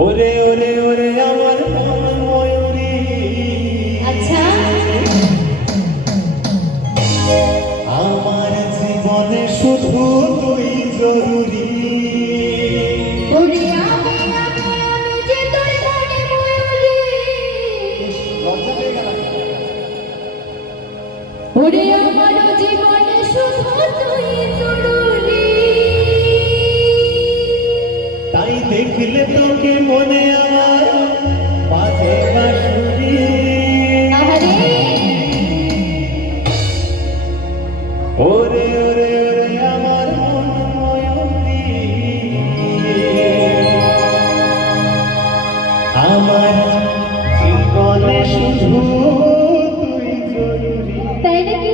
ওরে ওরে ওরে আমার মন ময়ূরী। আচ্ছা, আমার জীবনে শুধু তুই জরুরি। ওরে আমি যে তোর মনে ময়ূরী। ওরে আমার জীবনে শুধু তুই জরুরি। তাই দেখলে তোকে মনে আমার বাজে বাঁশুরি। আরে ওরে ওরে ওরে আমার মন ময়ূরী। আমার জীবনে শুধু তুই জরুরি। তাই নাকি?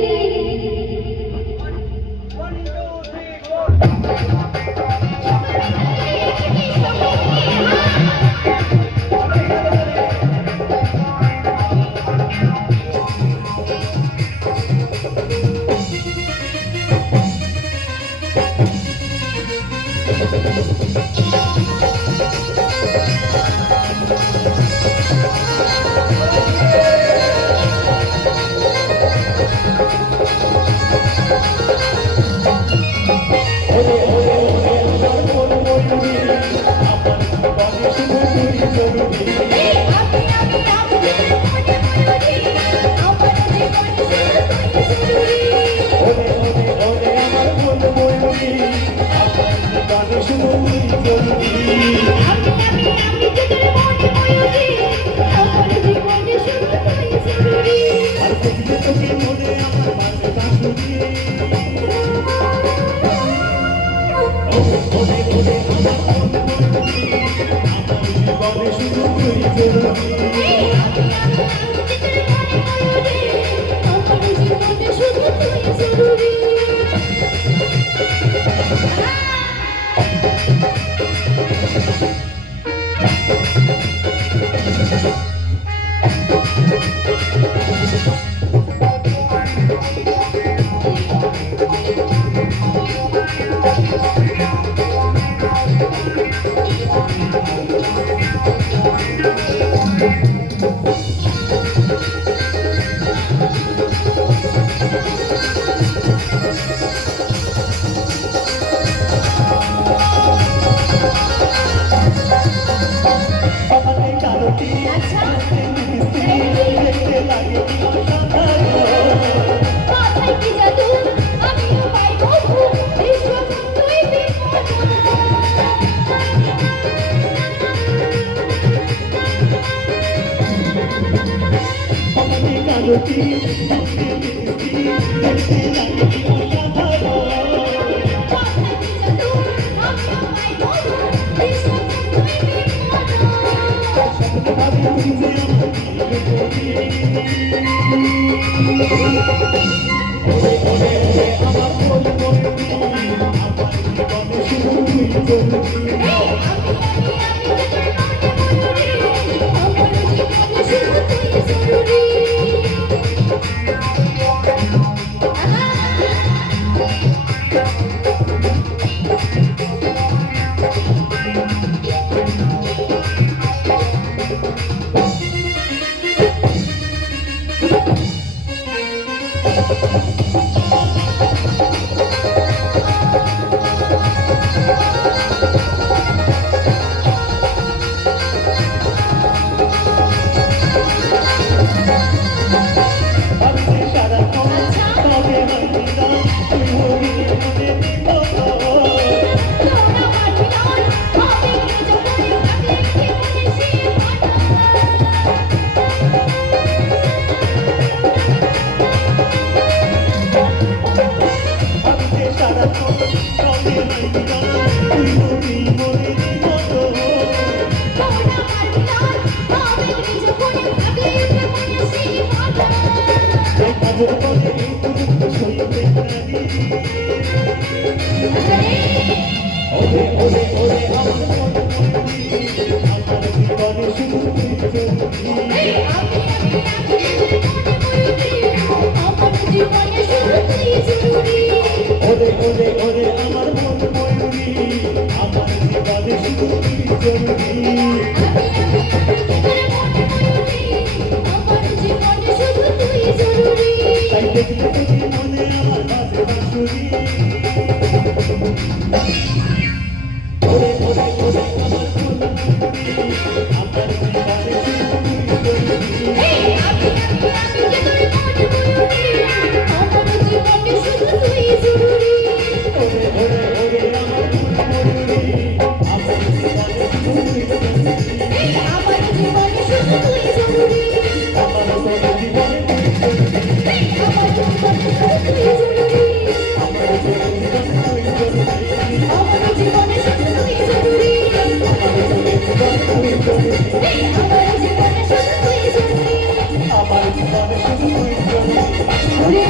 ওরে ওরে ওরে আমার মন ময়ূরী, আমার জীবনে শুধু তুই জরুরি। আমার জীবনে শুধু তুই জরুরি তাই দেখতে দেখি মনে আমার বাজে বাঁশুরি ওরে ওরে ওরে আমার ফুলমুখী আমার জীবনে শুধু তুই জরুরি এই আমি যে তোর মন ময়ূরী আমার জীবনে শুধু তুই জরুরি ওরে ওরে ওরে আমার ফুলমুখী আমার জীবনে শুধু তুই জরুরি এই আমার জীবনে শুধু তুই জরুরি আমার তোর জীবনে তুই জরুরি এই আমার জীবনে শুধু তুই জরুরি আমার তোর জীবনে তুই জরুরি আমার জীবনে শুধু তুই জরুরি আমার তোর জীবনে তুই জরুরি এই আমার জীবনে শুধু তুই জরুরি আমার জীবনে শুধু তুই জরুরি ওরে